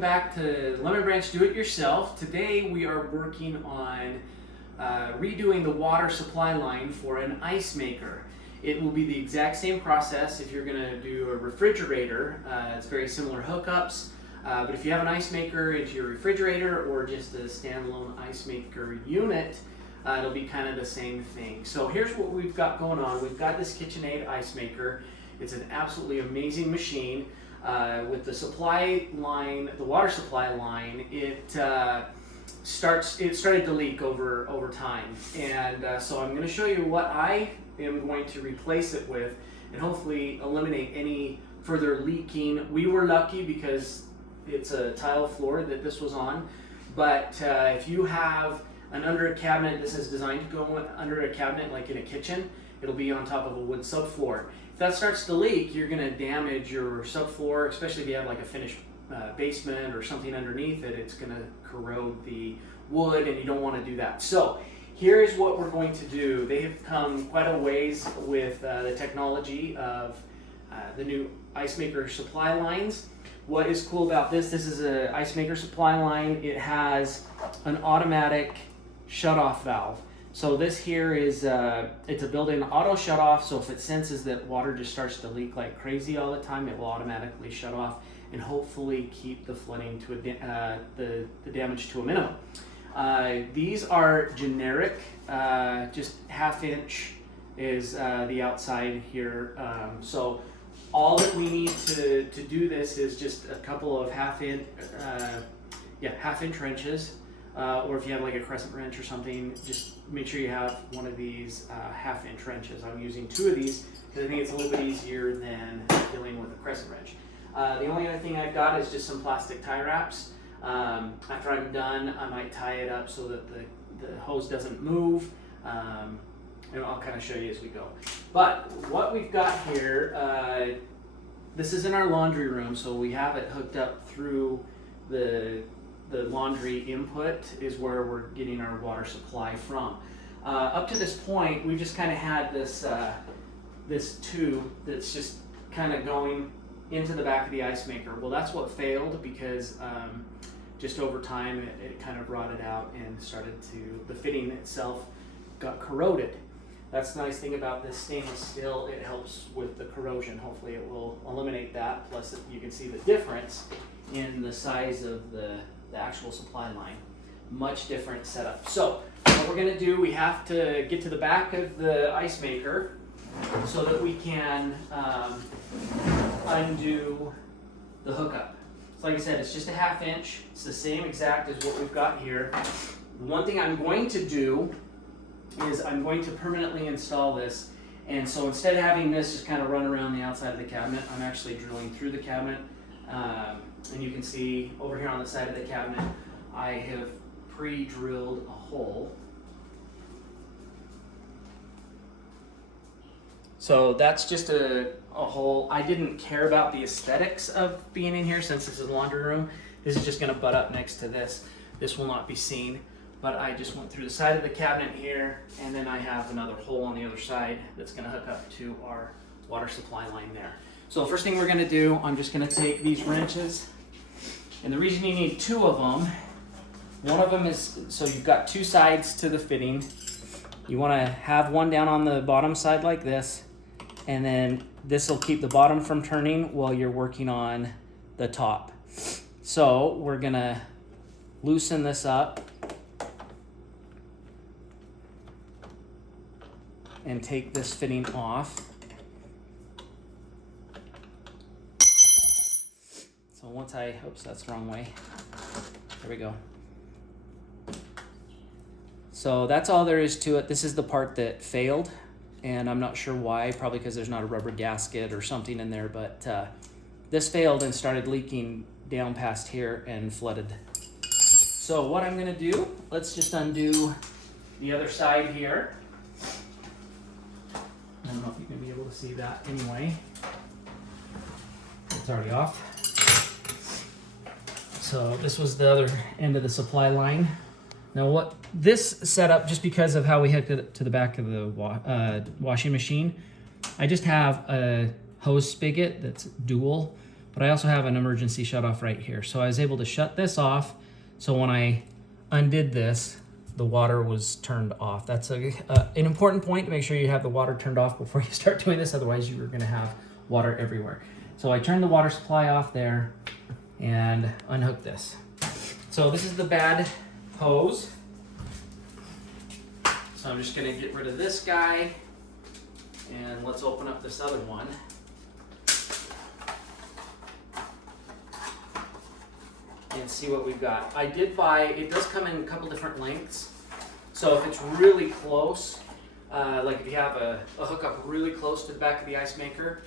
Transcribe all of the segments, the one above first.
welcome back to Lemon Branch Do It Yourself. Today we are working on redoing the water supply line for an ice maker. It will be the exact same process if you're going to do a refrigerator. It's very similar hookups, but if you have an ice maker into your refrigerator or just a standalone ice maker unit, it'll be kind of the same thing. So here's what we've got going on. We've got this KitchenAid ice maker. It's an absolutely amazing machine. With the supply line, the water supply line, it started to leak over time, and so I'm going to show you what I am going to replace it with, and hopefully eliminate any further leaking. We were lucky because it's a tile floor that this was on, but if you have an under a cabinet, this is designed to go under a cabinet like in a kitchen. It'll be on top of a wood subfloor. If that starts to leak, you're going to damage your subfloor, especially if you have like a finished basement or something underneath it. It's going to corrode the wood, and you don't want to do that. So here's what we're going to do. They have come quite a ways with the technology of the new ice maker supply lines. What is cool about this is an ice maker supply line. It has an automatic shutoff valve. So this here is it's a built-in auto shut-off, so if it senses that water just starts to leak like crazy all the time, it will automatically shut off and hopefully keep the flooding to the damage to a minimum. These are generic, just half-inch is the outside here. So all that we need to do this is just a couple of half-inch wrenches. Or if you have like a crescent wrench or something, just make sure you have one of these half-inch wrenches. I'm using 2 of these because I think it's a little bit easier than dealing with a crescent wrench. The only other thing I've got is just some plastic tie wraps. After I'm done, I might tie it up so that the hose doesn't move, and I'll kind of show you as we go. But what we've got here, this is in our laundry room, so we have it hooked up through the laundry input is where we're getting our water supply from. Up to this point, we just kind of had this this tube that's just kind of going into the back of the ice maker. Well, that's what failed because just over time it kind of rotted out and the fitting itself got corroded. That's the nice thing about this stainless steel. It helps with the corrosion. Hopefully it will eliminate that. Plus you can see the difference in the size of the actual supply line. Much different setup. So what we're going to do, we have to get to the back of the ice maker so that we can undo the hookup. So like I said, it's just a half-inch. It's the same exact as what we've got here. One thing I'm going to do is I'm going to permanently install this, and so instead of having this just kind of run around the outside of the cabinet, I'm actually drilling through the cabinet. And you can see over here on the side of the cabinet, I have pre-drilled a hole. So that's just a hole. I didn't care about the aesthetics of being in here since this is a laundry room. This is just going to butt up next to this. This will not be seen, but I just went through the side of the cabinet here, and then I have another hole on the other side that's going to hook up to our water supply line there. So the first thing we're going to do, I'm just going to take these wrenches, and the reason you need 2 of them, one of them is so you've got 2 sides to the fitting. You want to have one down on the bottom side like this, and then this will keep the bottom from turning while you're working on the top. So we're going to loosen this up and take this fitting off. So once oops, that's the wrong way. There we go. So that's all there is to it. This is the part that failed, and I'm not sure why, probably because there's not a rubber gasket or something in there, but this failed and started leaking down past here and flooded. So what I'm gonna do, let's just undo the other side here. I don't know if you can be able to see that anyway. It's already off. So this was the other end of the supply line. Now what this setup, just because of how we hooked it to the back of the washing machine, I just have a hose spigot that's dual but I also have an emergency shut off right here. So I was able to shut this off. So when I undid this, the water was turned off. That's an important point, to make sure you have the water turned off before you start doing this. Otherwise you are gonna have water everywhere. So I turned the water supply off there and unhooked this. So this is the bad hose. So I'm just gonna get rid of this guy, and let's open up this other one. And see what we've got. I did buy, it does come in a couple different lengths. So if it's really close, like if you have a hookup really close to the back of the ice maker,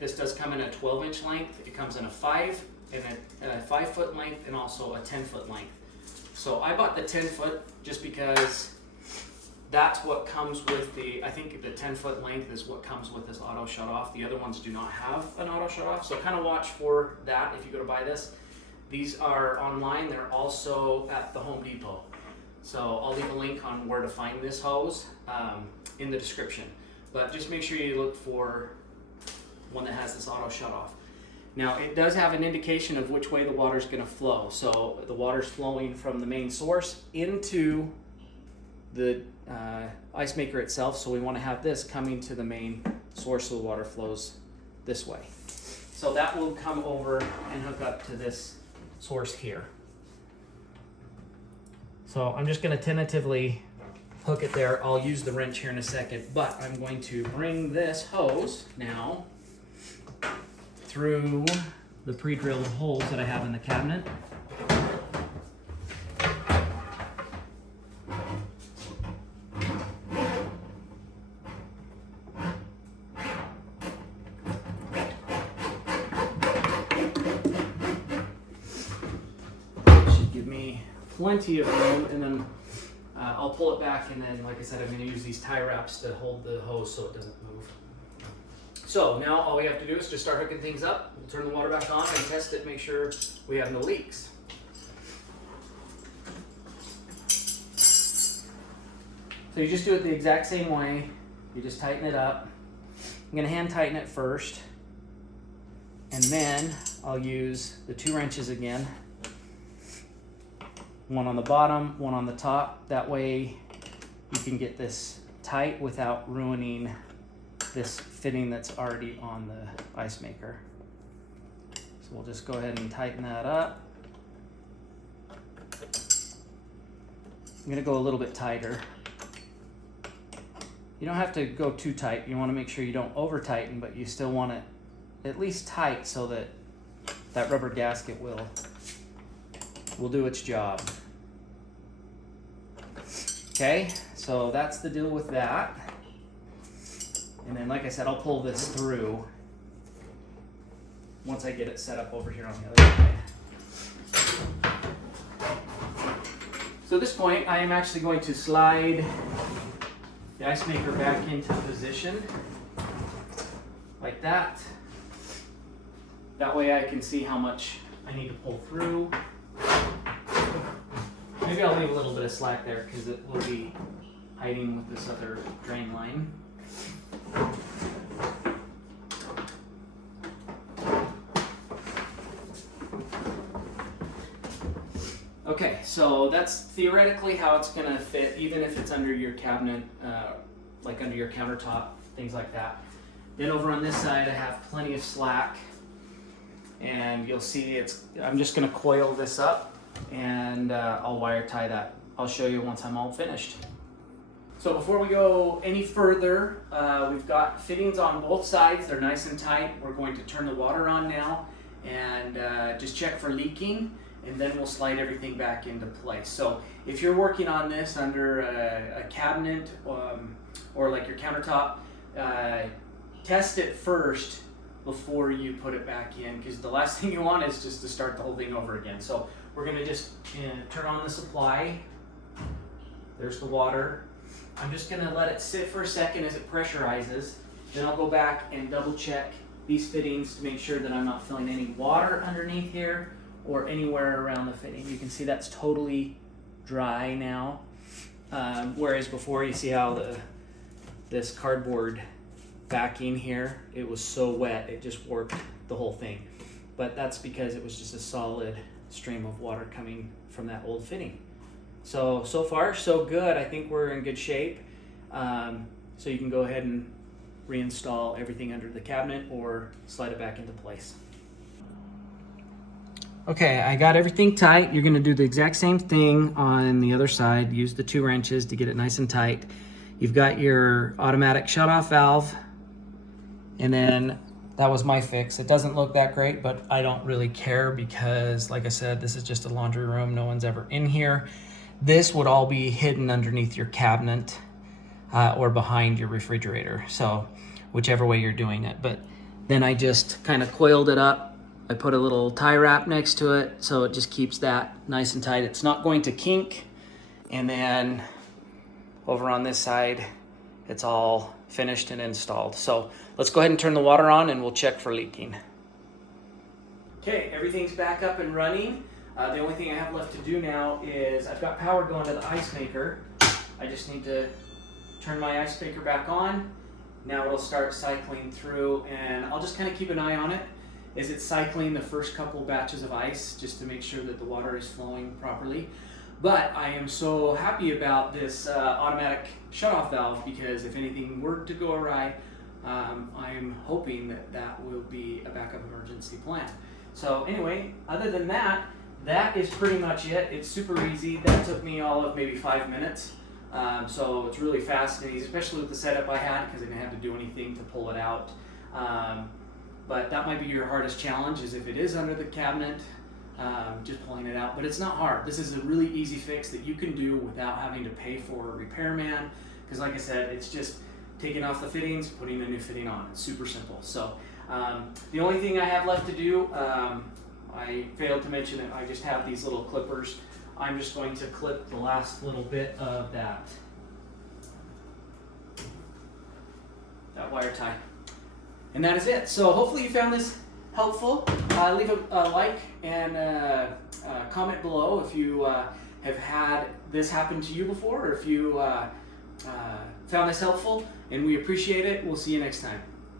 this does come in a 12-inch length. It comes in a 5 and a 5-foot length, and also a 10-foot length. So I bought the 10-foot just because that's what comes with the, I think the 10-foot length is what comes with this auto shut off. The other ones do not have an auto shut off. So kind of watch for that if you go to buy this. These are online. They're also at the Home Depot. So I'll leave a link on where to find this hose in the description. But just make sure you look for one that has this auto shut off. Now it does have an indication of which way the water is going to flow. So the water's flowing from the main source into the ice maker itself. So we want to have this coming to the main source, so the water flows this way. So that will come over and hook up to this source here. So I'm just going to tentatively hook it there. I'll use the wrench here in a second, but I'm going to bring this hose now through the pre-drilled holes that I have in the cabinet. Should give me plenty of room, and then I'll pull it back, and then, like I said, I'm going to use these tie wraps to hold the hose so it doesn't move. So now all we have to do is just start hooking things up. We'll turn the water back on and test it, make sure we have no leaks. So you just do it the exact same way. You just tighten it up. I'm going to hand tighten it first, and then I'll use the 2 wrenches again. One on the bottom, one on the top. That way you can get this tight without ruining this fitting that's already on the ice maker. So we'll just go ahead and tighten that up. I'm gonna go a little bit tighter. You don't have to go too tight. You wanna make sure you don't over tighten, but you still want it at least tight so that that rubber gasket will do its job. Okay, so that's the deal with that. And then, like I said, I'll pull this through once I get it set up over here on the other side. So at this point, I am actually going to slide the ice maker back into position like that. That way I can see how much I need to pull through. Maybe I'll leave a little bit of slack there because it will be hiding with this other drain line. Okay, so that's theoretically how it's going to fit, even if it's under your cabinet, like under your countertop, things like that. Then over on this side I have plenty of slack, and you'll see I'm just going to coil this up, and I'll wire tie that. I'll show you once I'm all finished. So before we go any further, we've got fittings on both sides. They're nice and tight. We're going to turn the water on now and just check for leaking, and then we'll slide everything back into place. So if you're working on this under a cabinet or like your countertop, test it first before you put it back in, because the last thing you want is just to start the whole thing over again. So we're going to just turn on the supply. There's the water. I'm just going to let it sit for a second as it pressurizes. Then I'll go back and double check these fittings to make sure that I'm not filling any water underneath here or anywhere around the fitting. You can see that's totally dry now. Whereas before, you see how this cardboard backing here, it was so wet, it just warped the whole thing. but that's because it was just a solid stream of water coming from that old fitting. So far so good. I think we're in good shape. So you can go ahead and reinstall everything under the cabinet or slide it back into place. Okay, I got everything tight. You're gonna do the exact same thing on the other side. Use the 2 wrenches to get it nice and tight. You've got your automatic shut-off valve, and then that was my fix. It doesn't look that great, but I don't really care because, like I said, this is just a laundry room. No one's ever in here. This would all be hidden underneath your cabinet or behind your refrigerator. So whichever way you're doing it. But then I just kind of coiled it up. I put a little tie wrap next to it, so it just keeps that nice and tight. It's not going to kink. And then over on this side, it's all finished and installed. So let's go ahead and turn the water on and we'll check for leaking. Okay, everything's back up and running. The only thing I have left to do now is I've got power going to the ice maker. I just need to turn my ice maker back on. Now it'll start cycling through, and I'll just kind of keep an eye on it as it's cycling the first couple batches of ice just to make sure that the water is flowing properly. But I am so happy about this automatic shutoff valve because if anything were to go awry, I'm hoping that will be a backup emergency plan. So anyway, other than that, that is pretty much it. It's super easy. That took me all of maybe 5 minutes. So it's really fast and easy, especially with the setup I had because I didn't have to do anything to pull it out. But that might be your hardest challenge, is if it is under the cabinet, just pulling it out. But it's not hard. This is a really easy fix that you can do without having to pay for a repairman. Because like I said, it's just taking off the fittings, putting a new fitting on. It's super simple. So the only thing I have left to do, I failed to mention it, I just have these little clippers. I'm just going to clip the last little bit of that wire tie. And that is it. So hopefully you found this helpful. Leave a like and comment below if you have had this happen to you before, or if you found this helpful, and we appreciate it. We'll see you next time.